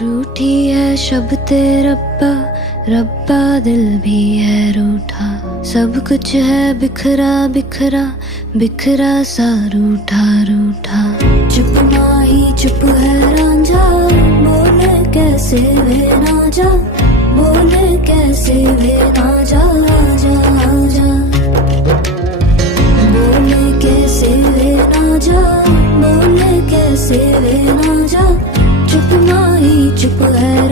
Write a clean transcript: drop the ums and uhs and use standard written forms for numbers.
रूठी है शब्द रब्बा, रब्बा दिल भी है रूठा। सब कुछ है बिखरा बिखरा, बिखरा सा रूठा रूठा। चुप माही चुप है रांझा, बोले कैसे वे ना जा, बोले कैसे वे ना जा, जा जा। बोले कैसे वे ना जा, बोले कैसे वे ना जा। चुप माही चुप है